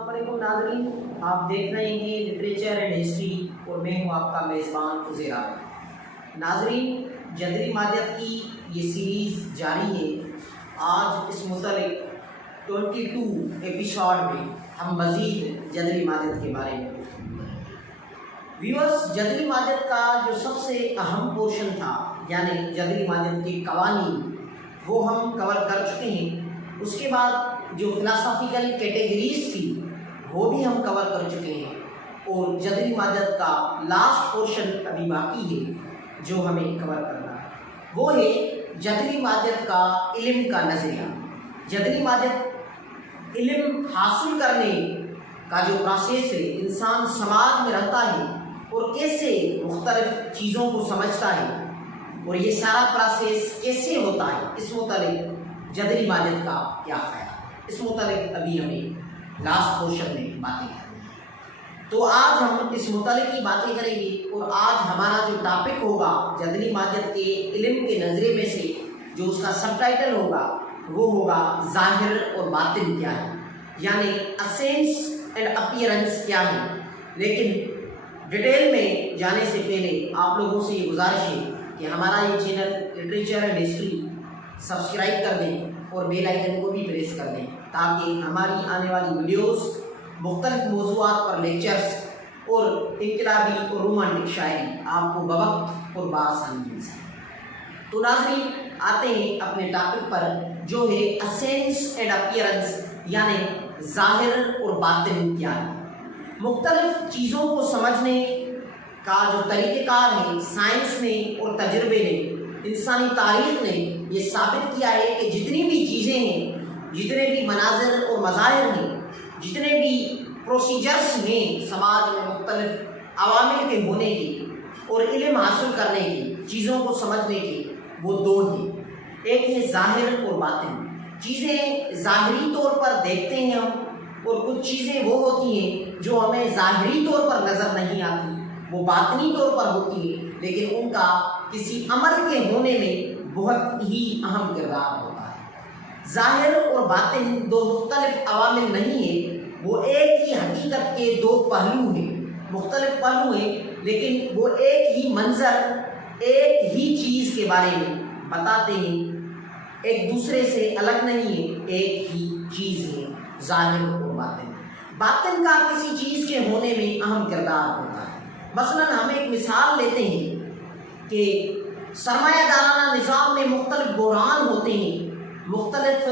السلام علیکم ناظرین، آپ دیکھ رہے ہیں لٹریچر اینڈ ہسٹری اور میں ہوں آپ کا میزبان عزیر عابد۔ ناظرین، جدری ماجد کی یہ سیریز جاری ہے۔ آج اس متعلق 22 ایپیسوڈ میں ہم مزید جدری ماجد کے بارے میں ویورز، جدری ماجد کا جو سب سے اہم پورشن تھا یعنی جدری ماجد کے قوانین، وہ ہم کور کر چکے ہیں۔ اس کے بعد جو فلاسافیکل کیٹیگریز تھی وہ بھی ہم کور کر چکے ہیں، اور جدری ماجد کا لاسٹ پورشن ابھی باقی ہے جو ہمیں کور کرنا ہے، وہ ہے جدری ماجد کا علم کا نظریہ۔ جدری ماجد علم حاصل کرنے کا جو پروسیس ہے، انسان سماج میں رہتا ہے اور کیسے مختلف چیزوں کو سمجھتا ہے اور یہ سارا پروسیس کیسے ہوتا ہے، اس متعلق جدری ماجد کا کیا خیال ہے، اس متعلق ابھی ہمیں لاسٹ پورشن میں باتیں کرنی ہیں۔ تو آج ہم اس متعلق کی باتیں کریں گے، اور آج ہمارا جو ٹاپک ہوگا جدری ماجد کے علم کے نظریے میں سے جو اس کا سب ٹائٹل ہوگا وہ ہوگا ظاہر اور باطن کیا ہے، یعنی اسینس اینڈ اپیرنس کیا ہے۔ لیکن ڈیٹیل میں جانے سے پہلے آپ لوگوں سے یہ گزارش ہے کہ ہمارا یہ channel literature and history subscribe کر دیں اور بیل آئیکن کو بھی پریس کر دیں، تاکہ ہماری آنے والی ویڈیوز مختلف موضوعات پر لیکچرز اور انقلابی اور رومانٹک شاعری آپ کو بوقت اور بآسانی مل سکے۔ تو ناظرین، آتے ہیں اپنے ٹاپک پر جو ہے اسینس اینڈ اپیرنس، یعنی ظاہر اور باطن کیا ہے۔ مختلف چیزوں کو سمجھنے کا جو طریقہ کار ہے، سائنس نے اور تجربے نے، انسانی تاریخ نے یہ ثابت کیا ہے کہ جتنی بھی چیزیں ہیں، جتنے بھی مناظر اور مظاہر ہیں، جتنے بھی پروسیجرز ہیں سماج میں مختلف عوامل کے ہونے کے اور علم حاصل کرنے کے، چیزوں کو سمجھنے کے، وہ دو ہیں۔ ایک ہے ظاہر اور باطن۔ چیزیں ظاہری طور پر دیکھتے ہیں ہم، اور کچھ چیزیں وہ ہوتی ہیں جو ہمیں ظاہری طور پر نظر نہیں آتی، وہ باطنی طور پر ہوتی ہیں، لیکن ان کا کسی عمل کے ہونے میں بہت ہی اہم کردار ہوتا ہے۔ ظاہر اور باطن دو مختلف عوامل نہیں ہیں، وہ ایک ہی حقیقت کے دو پہلو ہیں، مختلف پہلو ہیں، لیکن وہ ایک ہی منظر، ایک ہی چیز کے بارے میں بتاتے ہیں، ایک دوسرے سے الگ نہیں ہے، ایک ہی چیز ہے، ظاہر اور باطن۔ باطن کا کسی چیز کے ہونے میں اہم کردار ہوتا ہے۔ مثلاً ہم ایک مثال لیتے ہیں کہ سرمایہ دارانہ نظام میں مختلف بحران ہوتے ہیں، مختلف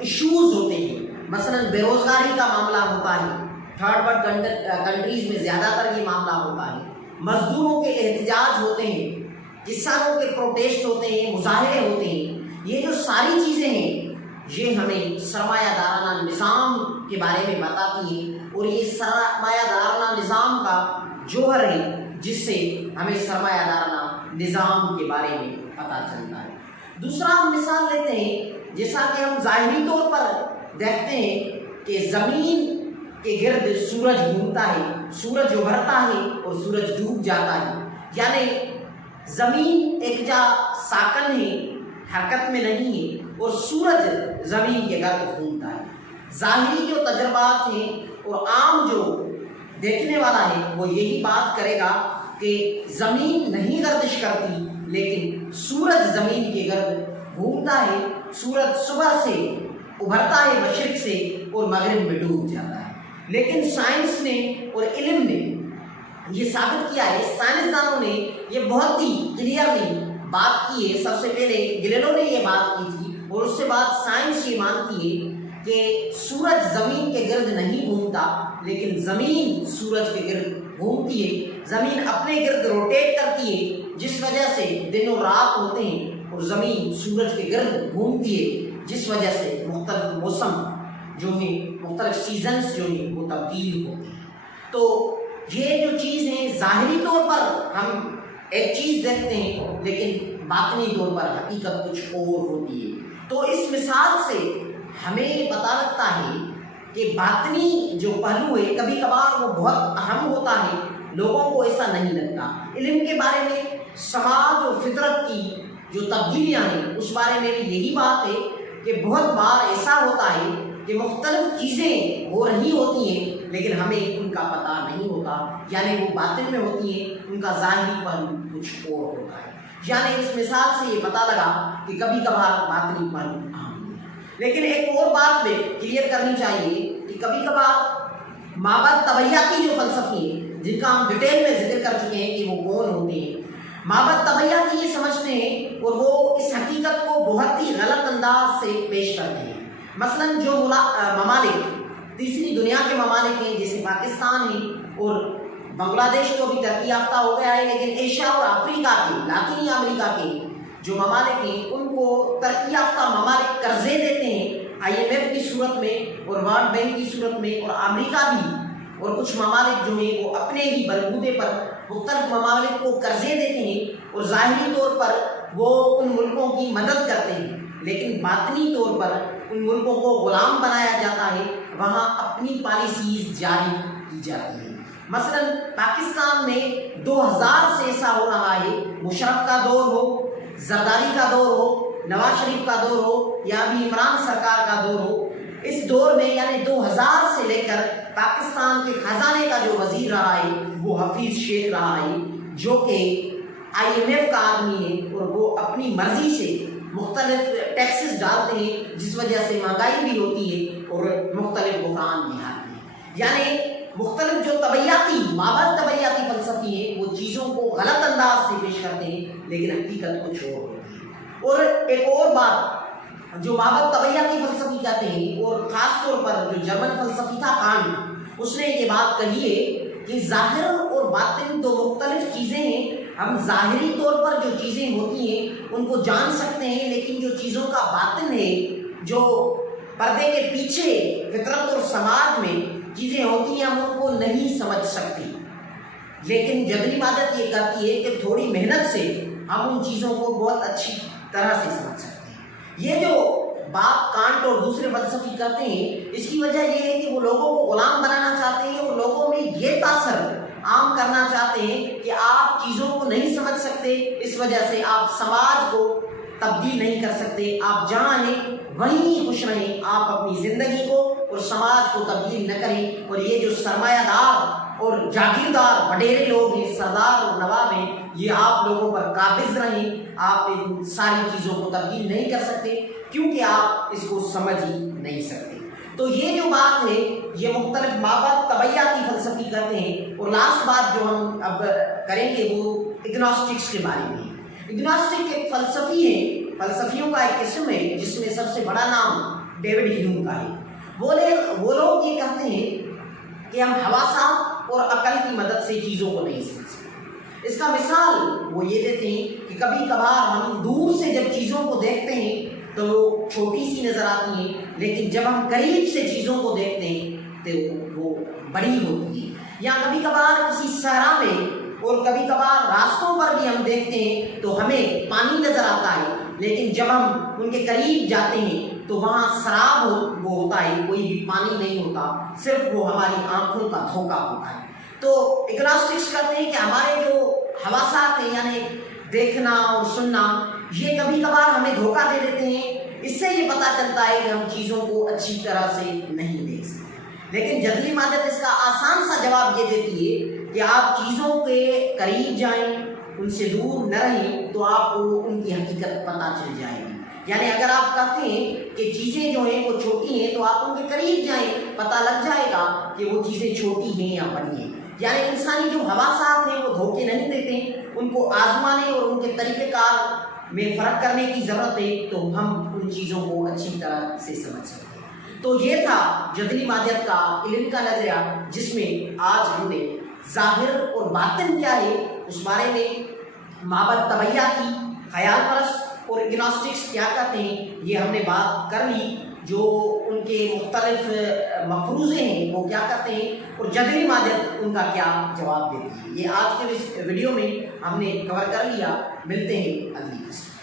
ایشوز ہوتے ہیں۔ مثلاً بے روزگاری کا معاملہ ہوتا ہے، تھرڈ ورلڈ کنٹریز میں زیادہ تر یہ معاملہ ہوتا ہے۔ مزدوروں کے احتجاج ہوتے ہیں، کسانوں کے پروٹیسٹ ہوتے ہیں، مظاہرے ہوتے ہیں۔ یہ جو ساری چیزیں ہیں یہ ہمیں سرمایہ دارانہ نظام کے بارے میں بتاتی ہیں، اور یہ سرمایہ دارانہ نظام کا جوہر ہے جس سے ہمیں سرمایہ دارانہ نظام کے بارے میں پتہ چلتا ہے۔ دوسرا ہم مثال لیتے ہیں، جیسا کہ ہم ظاہری طور پر دیکھتے ہیں کہ زمین کے گرد سورج گھومتا ہے، سورج ابھرتا ہے اور سورج ڈوب جاتا ہے، یعنی زمین ایک جا ساکن ہے، حرکت میں نہیں ہے، اور سورج زمین کے گرد گھومتا ہے۔ ظاہری جو تجربات ہیں اور عام جو دیکھنے والا ہے وہ یہی بات کرے گا کہ زمین نہیں گردش کرتی، لیکن سورج زمین کے گرد گھومتا ہے۔ سورج صبح سے ابھرتا ہے مشرق سے اور مغرب میں ڈوب جاتا ہے۔ لیکن سائنس نے اور علم نے یہ ثابت کیا ہے، سائنسدانوں نے یہ بہت ہی کلیئرلی بات کی ہے۔ سب سے پہلے گلیلو نے یہ بات کی تھی، اور اس سے بعد سائنس یہ مانتی ہے کہ سورج زمین کے گرد نہیں گھومتا، لیکن زمین سورج کے گرد گھومتی ہے۔ زمین اپنے گرد روٹیٹ کرتی ہے، جس وجہ سے دن اور رات ہوتے ہیں، اور زمین سورج کے گرد گھومتی ہے، جس وجہ سے مختلف موسم جو ہیں، مختلف سیزنز جو ہیں وہ تبدیل ہوتے ہیں۔ تو یہ جو چیز ہے، ظاہری طور پر ہم ایک چیز دیکھتے ہیں، لیکن باطنی طور پر حقیقت کچھ اور ہوتی ہے۔ تو اس مثال سے ہمیں پتہ لگتا ہے کہ باطنی جو پہلو ہے کبھی کبھار وہ بہت اہم ہوتا ہے، لوگوں کو ایسا نہیں لگتا۔ علم کے بارے میں، سماج اور فطرت کی جو تبدیلیاں ہیں اس بارے میں بھی یہی بات ہے کہ بہت بار ایسا ہوتا ہے کہ مختلف چیزیں ہو رہی ہوتی ہیں لیکن ہمیں ان کا پتہ نہیں ہوتا، یعنی وہ باطن میں ہوتی ہیں، ان کا ظاہری پہلو کچھ اور ہوتا ہے۔ یعنی اس مثال سے یہ پتہ لگا کہ کبھی کبھار باطنی پہلو اہم ہے، لیکن ایک اور بات میں کلیئر کرنی چاہیے کہ کبھی کبھار مابعد طبیعیاتی جو فلسفی ہیں جن کا ہم ڈیٹیل میں ذکر کر چکے ہیں کہ وہ کون ہوتے ہیں، مابعد طبیعیاتی یہ سمجھتے ہیں اور وہ اس حقیقت کو بہت ہی غلط انداز سے پیش کرتے ہیں۔ مثلا جو ممالک تیسری دنیا کے ممالک ہیں جیسے پاکستان ہے اور بنگلہ دیش تو ابھی ترقی یافتہ ہو گیا ہے، لیکن ایشیا اور افریقہ کے، لاطینی امریکہ کے جو ممالک ہیں ان کو ترقی یافتہ ممالک قرضے دیتے ہیں IMF کی صورت میں اور ورلڈ بینک کی صورت میں، اور امریکہ بھی اور کچھ ممالک جو ہیں وہ اپنے ہی بلبوتے پر مختلف ممالک کو قرضے دیتے ہیں اور ظاہری طور پر وہ ان ملکوں کی مدد کرتے ہیں، لیکن باطنی طور پر ان ملکوں کو غلام بنایا جاتا ہے، وہاں اپنی پالیسیز جاری کی جاتی ہیں۔ مثلا پاکستان میں 2000 سے ایسا ہو رہا ہے، مشرف کا دور ہو، زرداری کا دور ہو، نواز شریف کا دور ہو یا ابھی عمران سرکار کا دور ہو، اس دور میں یعنی 2000 سے لے کر پاکستان کے خزانے کا جو وزیر رہا ہے وہ حفیظ شیخ رہا ہے، جو کہ IMF کا آدمی ہے اور وہ اپنی مرضی سے مختلف ٹیکسز ڈالتے ہیں جس وجہ سے مہنگائی بھی ہوتی ہے اور مختلف بحران بھی آتے ہیں۔ یعنی مختلف جو طبیعیاتی مابعد طبیعیاتی فلسفی ہیں وہ چیزوں کو غلط انداز سے پیش کرتے ہیں لیکن حقیقت کچھ اور ہوتی ہے۔ اور ایک اور بات جو مابعد طبیعیاتی فلسفی کہتے ہیں، اور خاص طور پر جو جرمن فلسفی تھا کانٹ، اس نے یہ بات کہی ہے کہ ظاہر اور باطن دو مختلف چیزیں ہیں۔ ہم ظاہری طور پر جو چیزیں ہوتی ہیں ان کو جان سکتے ہیں، لیکن جو چیزوں کا باطن ہے، جو پردے کے پیچھے فطرت اور سماج میں چیزیں ہوتی ہیں، ہم ان کو نہیں سمجھ سکتے۔ لیکن جدلی مادت یہ کہتی ہے کہ تھوڑی محنت سے ہم ان چیزوں کو بہت اچھی طرح سے سمجھ سکتے ہیں۔ یہ جو بات کانٹ اور دوسرے فلسفی کرتے ہیں، اس کی وجہ یہ ہے کہ وہ لوگوں کو غلام بنانا چاہتے ہیں اور لوگوں میں یہ تاثر عام کرنا چاہتے ہیں کہ آپ چیزوں کو نہیں سمجھ سکتے، اس وجہ سے آپ سماج کو تبدیل نہیں کر سکتے، آپ جہاں ہیں وہیں خوش رہیں، آپ اپنی زندگی کو اور سماج کو تبدیل نہ کریں۔ اور یہ جو سرمایہ دار اور جاگیردار وڈیرے لوگ ہیں، سردار اور نواب ہیں، یہ آپ لوگوں پر قابض رہیں، آپ ان ساری چیزوں کو تبدیل نہیں کر سکتے کیونکہ آپ اس کو سمجھ ہی نہیں سکتے۔ تو یہ جو بات ہے یہ مختلف مابعد طبیعیاتی فلسفی کرتے ہیں۔ اور لاسٹ بات جو ہم اب کریں گے وہ اگنوسٹکس کے بارے میں ہے۔ اگنوسٹک ایک فلسفی ہے، فلسفیوں کا ایک قسم ہے جس میں سب سے بڑا نام ڈیوڈ ہیوم کا ہے۔ وہ لوگ یہ کہتے ہیں کہ ہم حواسات اور عقل کی مدد سے چیزوں کو نہیں سمجھ سکتے۔ اس کا مثال وہ یہ دیتے ہیں کہ کبھی کبھار ہم دور سے جب چیزوں کو دیکھتے ہیں تو وہ چھوٹی سی نظر آتی ہیں، لیکن جب ہم قریب سے چیزوں کو دیکھتے ہیں تو وہ بڑی ہوتی ہیں۔ یا کبھی کبھار کسی صحرا میں اور کبھی کبھار راستوں پر بھی ہم دیکھتے ہیں تو ہمیں پانی نظر آتا ہے، لیکن جب ہم ان کے قریب جاتے ہیں تو وہاں سراب وہ ہوتا ہے، کوئی بھی پانی نہیں ہوتا، صرف وہ ہماری آنکھوں کا دھوکہ ہوتا ہے۔ تو اگنوسٹکس کہتے ہیں کہ ہمارے جو حواسات ہیں یعنی دیکھنا اور سننا، یہ کبھی کبھار ہمیں دھوکہ دے دیتے ہیں۔ اس سے یہ پتہ چلتا ہے کہ ہم چیزوں کو اچھی طرح سے نہیں دیکھ سکتے۔ لیکن جدلی مادت اس کا آسان سا جواب یہ دیتی ہے کہ آپ چیزوں کے قریب جائیں، ان سے دور نہ رہیں تو آپ کو ان کی حقیقت پتہ چل جائے گی۔ یعنی اگر آپ کہتے ہیں کہ چیزیں جو ہیں وہ چھوٹی ہیں تو آپ ان کے قریب جائیں، پتہ لگ جائے گا کہ وہ چیزیں چھوٹی ہیں یا بڑی ہیں۔ یعنی انسانی جو حواسات ہیں وہ دھوکے نہیں دیتے، ان کو آزمانے اور ان کے طریقہ کار میں فرق کرنے کی ضرورت ہے تو ہم ان چیزوں کو اچھی طرح سے سمجھ سکتے ہیں۔ تو یہ تھا جدلی مادیت کا علم کا نظریہ، جس میں آج ہم نے ظاہر اور باطن کیا ہے اس بارے میں، مابعد طبیعیاتی، خیال پرست اور اگنوسٹکس کیا کہتے ہیں یہ ہم نے بات کر لی، جو ان کے مختلف مفروضے ہیں وہ کیا کہتے ہیں اور جدلی مادیت ان کا کیا جواب دیتی ہے۔ یہ آج کے اس ویڈیو میں ہم نے کور کر لیا۔ ملتے ہیں اگلی قسط۔